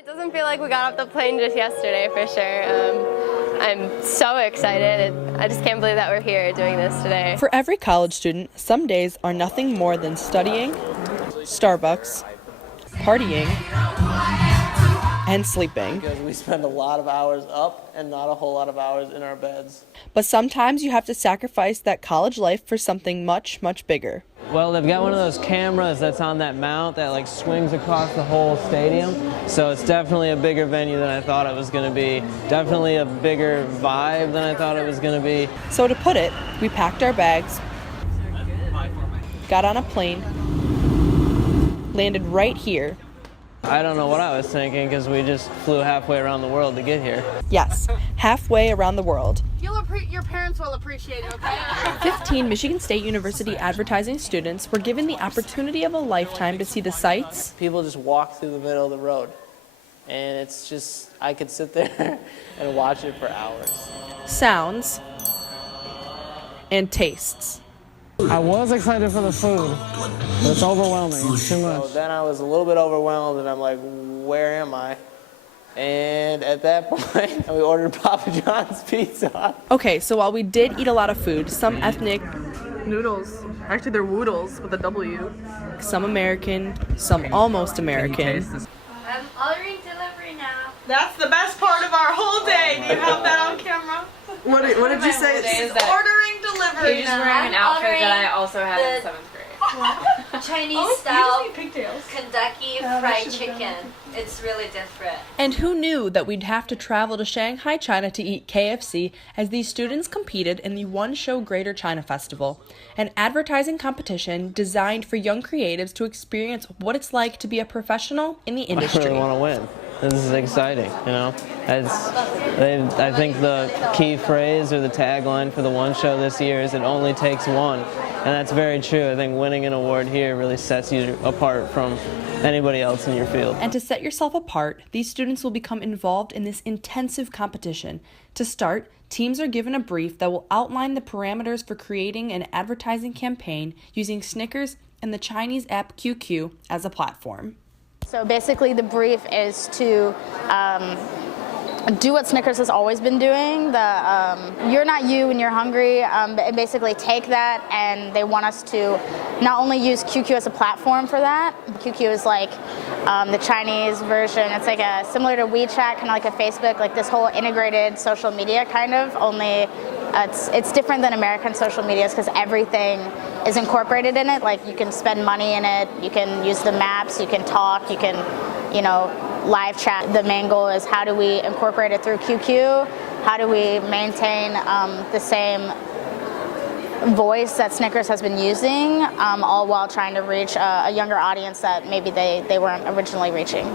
It doesn't feel like we got off the plane just yesterday, for sure. I'm so excited. I just can't believe that we're here doing this today. For every college student, some days are nothing more than studying, Starbucks, partying, and sleeping. Because we spend a lot of hours up and not a whole lot of hours in our beds. But sometimes you have to sacrifice that college life for something much, much bigger. Well, they've got one of those cameras that's on that mount that like swings across the whole stadium. So it's definitely a bigger venue than I thought it was going to be. Definitely a bigger vibe than I thought it was going to be. So to put it, we packed our bags, got on a plane, landed right here. I don't know what I was thinking because we just flew halfway around the world to get here. Yes, halfway around the world. Your parents will appreciate it, okay? 15 Michigan State University advertising students were given the opportunity of a lifetime to see the sights. People just walk through the middle of the road. And it's just, I could sit there and watch it for hours. Sounds, and tastes. I was excited for the food, but it's overwhelming. It's too much. So then I was a little bit overwhelmed and I'm like, where am I? And at that point, we ordered Papa John's pizza. Okay, so while we did eat a lot of food, some ethnic noodles, actually they're woodles with a W, some American, some almost American. I'm ordering delivery now. That's the best part of our whole day. Do you have that on camera? What did you say? Ordering delivery. You're just wearing an outfit that I also had in 7th grade. Chinese style Kentucky fried chicken. It's really different. And who knew that we'd have to travel to Shanghai, China to eat KFC as these students competed in the One Show Greater China Festival, an advertising competition designed for young creatives to experience what it's like to be a professional in the industry. I really want to win. This is exciting, you know. I think the key phrase or the tagline for the One Show this year is "It only takes one," and that's very true. I think winning an award here really sets you apart from anybody else in your field. And to set yourself apart, these students will become involved in this intensive competition. To start, teams are given a brief that will outline the parameters for creating an advertising campaign using Snickers and the Chinese app QQ as a platform. So basically the brief is to do what Snickers has always been doing, you're not you when you're hungry, basically take that, and they want us to not only use QQ as a platform for that. QQ is like the Chinese version. It's like similar to WeChat, kind of like a Facebook, like this whole integrated social media kind of, only it's different than American social medias because everything is incorporated in it. Like you can spend money in it, you can use the maps, you can talk, you can, live chat. The main goal is how do we incorporate it through QQ? How do we maintain the same voice that Snickers has been using, all while trying to reach a younger audience that maybe they weren't originally reaching.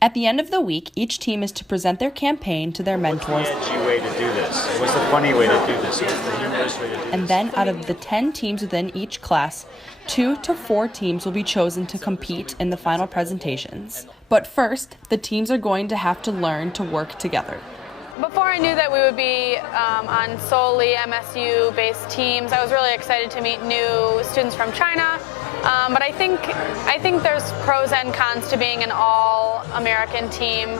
At the end of the week, each team is to present their campaign to their mentors. What's the edgy way to do this? What's the funny way to do this? What's the humorous way to do this? And then out of the 10 teams within each class, 2 to 4 teams will be chosen to compete in the final presentations. But first, the teams are going to have to learn to work together. Before I knew that we would be on solely MSU-based teams, I was really excited to meet new students from China. But I think there's pros and cons to being an all-American team.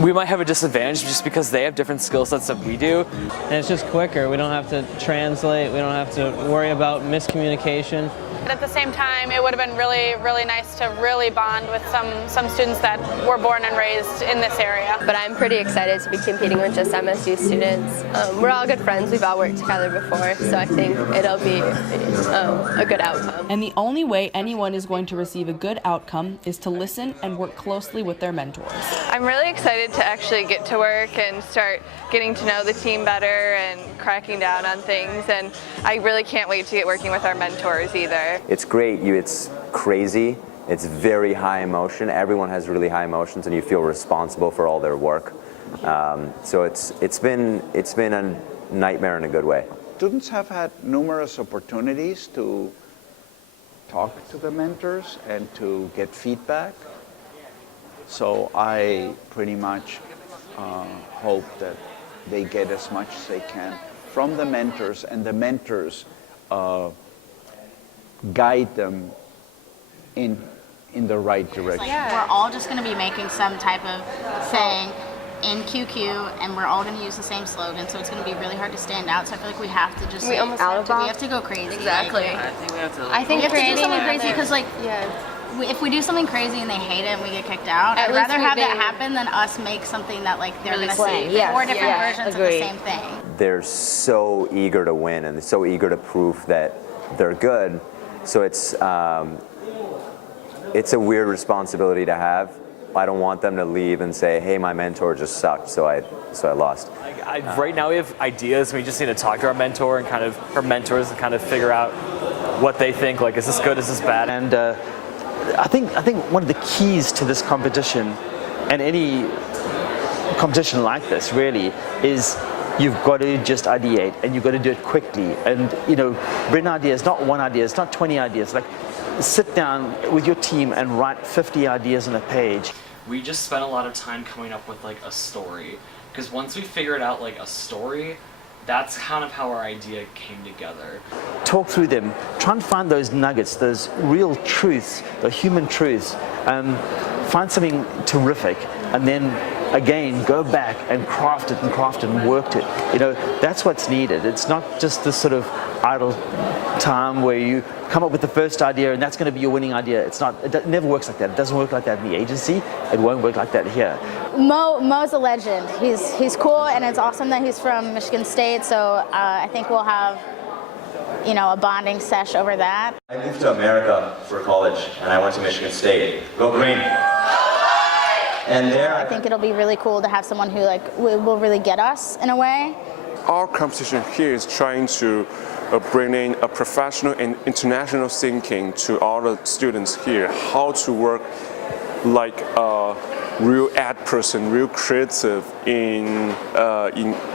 We might have a disadvantage just because they have different skill sets that we do. And it's just quicker. We don't have to translate. We don't have to worry about miscommunication. But at the same time, it would have been really, really nice to really bond with some students that were born and raised in this area. But I'm pretty excited to be competing with just MSU students. We're all good friends. We've all worked together before, so I think it'll be a good outcome. And the only way anyone is going to receive a good outcome is to listen and work closely with their mentors. I'm really excited to actually get to work and start getting to know the team better and cracking down on things, and I really can't wait to get working with our mentors either. It's great. It's crazy. It's very high emotion. Everyone has really high emotions, and you feel responsible for all their work. So it's been a nightmare in a good way. Students have had numerous opportunities to talk to the mentors and to get feedback. So I pretty much hope that they get as much as they can from the mentors, and the mentors guide them in in the right direction. We're all just going to be making some type of saying in QQ, and we're all going to use the same slogan, so it's going to be really hard to stand out. So I feel like we have to just we have to go crazy. Exactly. I think we have to. I think we have to do something crazy because if we do something crazy and they hate it and we get kicked out, I'd rather have that happen than us make something that like they're going to see. Four different versions of the same thing. They're so eager to win and they're so eager to prove that they're good. So it's a weird responsibility to have. I don't want them to leave and say, hey, my mentor just sucked, so I lost. Right now we have ideas. We just need to talk to our mentor and our mentors and kind of figure out what they think. Like, is this good? Is this bad? And I think one of the keys to this competition, and any competition like this really, is you've got to just ideate, and you've got to do it quickly. And bring ideas, not one idea, it's not 20 ideas. Like, sit down with your team and write 50 ideas on a page. We just spent a lot of time coming up with like a story, because once we figured out like a story, that's kind of how our idea came together. Talk through them, try and find those nuggets, those real truths, the human truths. Find something terrific, and then again go back and craft it and work it. That's what's needed. It's not just this sort of idle time where you come up with the first idea and that's going to be your winning idea. It never works like that. It doesn't work like that in the agency. It won't work like that here. Mo's a legend. He's cool, and it's awesome that he's from Michigan State. So I think we'll have a bonding sesh over that. I moved to America for college, and I went to Michigan State. Go Green! And there, I think it'll be really cool to have someone who will really get us in a way. Our competition here is trying to bring in a professional and international thinking to all the students here, how to work like a real ad person, real creative in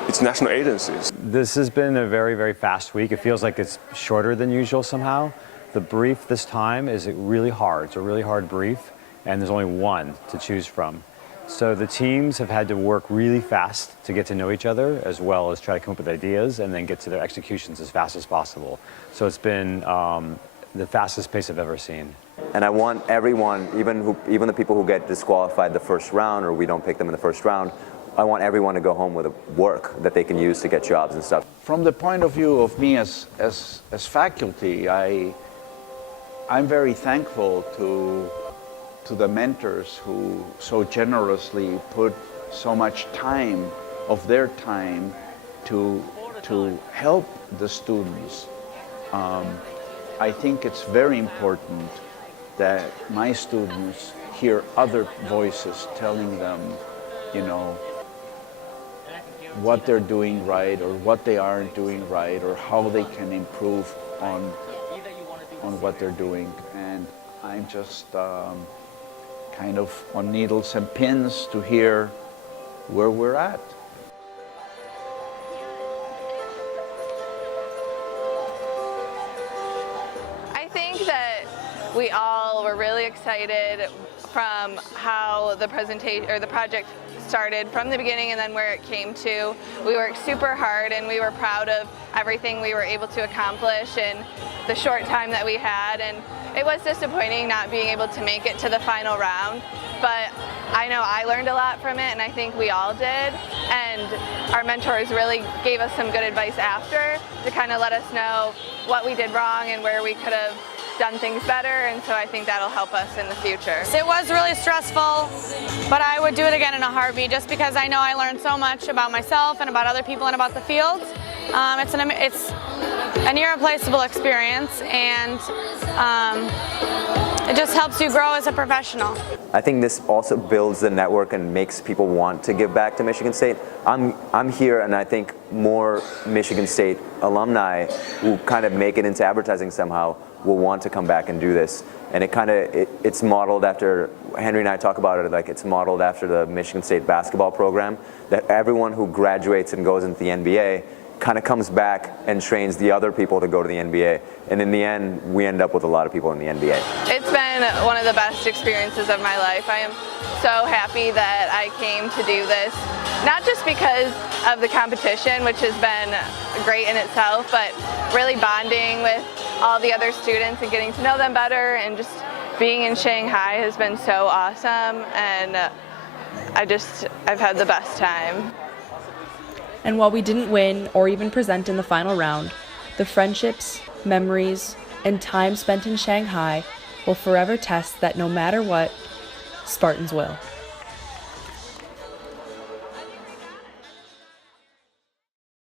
international agencies. This has been a very, very fast week. It feels like it's shorter than usual somehow. The brief this time is really hard. It's a really hard brief, and there's only one to choose from. So the teams have had to work really fast to get to know each other, as well as try to come up with ideas and then get to their executions as fast as possible. So it's been the fastest pace I've ever seen. And I want everyone, even the people who get disqualified the first round or we don't pick them in the first round, I want everyone to go home with work that they can use to get jobs and stuff. From the point of view of me as faculty, I'm very thankful to the mentors who so generously put so much time of their time to help the students. I think it's very important that my students hear other voices telling them, what they're doing right or what they aren't doing right or how they can improve on what they're doing. And I'm just kind of on needles and pins to hear where we're at. I think that we all were really excited from how the presentation or the project started from the beginning and then where it came to. We worked super hard and we were proud of everything we were able to accomplish in the short time that we had. And it was disappointing not being able to make it to the final round, but I know I learned a lot from it, and I think we all did. And our mentors really gave us some good advice after to kind of let us know what we did wrong and where we could have done things better, and so I think that'll help us in the future. It was really stressful, but I would do it again in a heartbeat just because I know I learned so much about myself and about other people and about the field. It's an irreplaceable experience, and it just helps you grow as a professional. I think this also builds the network and makes people want to give back to Michigan State. I'm here, and I think more Michigan State alumni who kind of make it into advertising somehow will want to come back and do this. And it's modeled after, Henry and I talk about it, like it's modeled after the Michigan State basketball program, that everyone who graduates and goes into the NBA kind of comes back and trains the other people to go to the NBA. And in the end, we end up with a lot of people in the NBA. It's been one of the best experiences of my life. I am so happy that I came to do this, not just because of the competition, which has been great in itself, but really bonding with all the other students and getting to know them better and just being in Shanghai has been so awesome, and I've had the best time. And while we didn't win or even present in the final round, the friendships, memories, and time spent in Shanghai will forever test that no matter what, Spartans will.